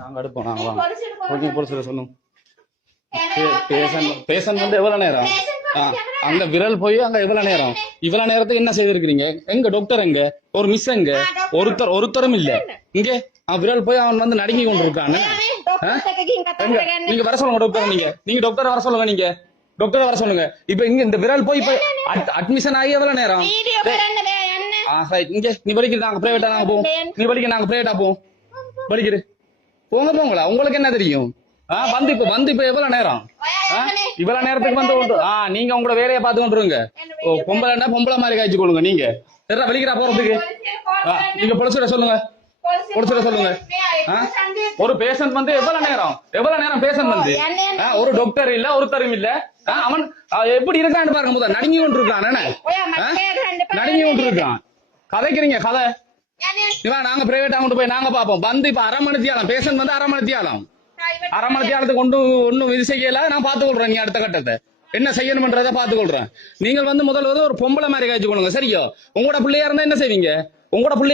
நாங்க எடுப்போம். போலீஸ்ல சொல்லுங்க. பேஷண்ட் வந்து எவ்வளவு நேரம் அங்க விரல் போய் அங்க எவ்வளவு நேரம்? இவ்வளவு நேரத்துக்கு என்ன செய்திருக்கிறீங்க? எங்க டாக்டர் எங்க? ஒரு மிஸ் எங்க? ஒருத்தரும் இல்ல இங்க. அவன் விரல் போய் அவன் வந்து நடுங்கி கொண்டு இருக்கான்னு. நீங்க வர சொல்லுங்க டாக்டர். நீங்க டாக்டர் வர சொல்லுங்க. நீங்க டாக்டர் வர சொல்லுங்க. இப்ப இங்க இந்த விரல் போய் இப்ப அட்மிஷன் ஆகி எவ்வளவு நேரம்? இங்க நீ படிக்கிற நாங்க பிரைவேட்டா நாங்க போவோம். நீ படிக்க நாங்க பிரைவேட்டா போவோம். படிக்கிற போங்களா? உங்களுக்கு என்ன தெரியும்? வந்து இப்ப எவ்வளவு நேரம்? இவ்வளவு நேரத்துக்கு வந்து நீங்க உங்களோட வேலையை பார்த்து கொண்டுருங்க. பொம்பளைன்னா பொம்பளை மாதிரி காய்ச்சி கொள்ளுங்க. நீங்க வெளிக்கிறா போறதுக்கு நீங்க பொலிசிட சொல்லுங்க. ஒரு பேஷண்ட் வந்து எவ்வளவு நேரம் பேஷண்ட் வந்து ஒரு டாக்டர் இல்ல, ஒருத்தரும் இல்ல. அவன் எப்படி இருக்கான்னு பாருங்க. முதல் நடுங்கி கொண்டு இருக்கான். நடுங்கி கொண்டு இருக்கான். கதைக்கிறீங்க கதை. நாங்க பிரைவேட்டா கொண்டு போய் நாங்க பாப்போம். வந்து இப்ப அரை மணி தியாலம் பேஷண்ட் வந்து அரை மணி தியாலத்துக்கு கொண்டு ஒன்னும் இது செய்யல. நான் பாத்துக்கொள்றேன். நீ அடுத்த கட்டத்தை என்ன செய்யணும்ன்றதை பாத்துக்கொள்றேன். நீங்கள் வந்து முதல்ல ஒரு பொம்பளை மாதிரி காய்ச்சி கொள்ளுங்க. சரியோ? உங்களோட பிள்ளையா இருந்தா என்ன செய்வீங்க? உங்களோட பிள்ளை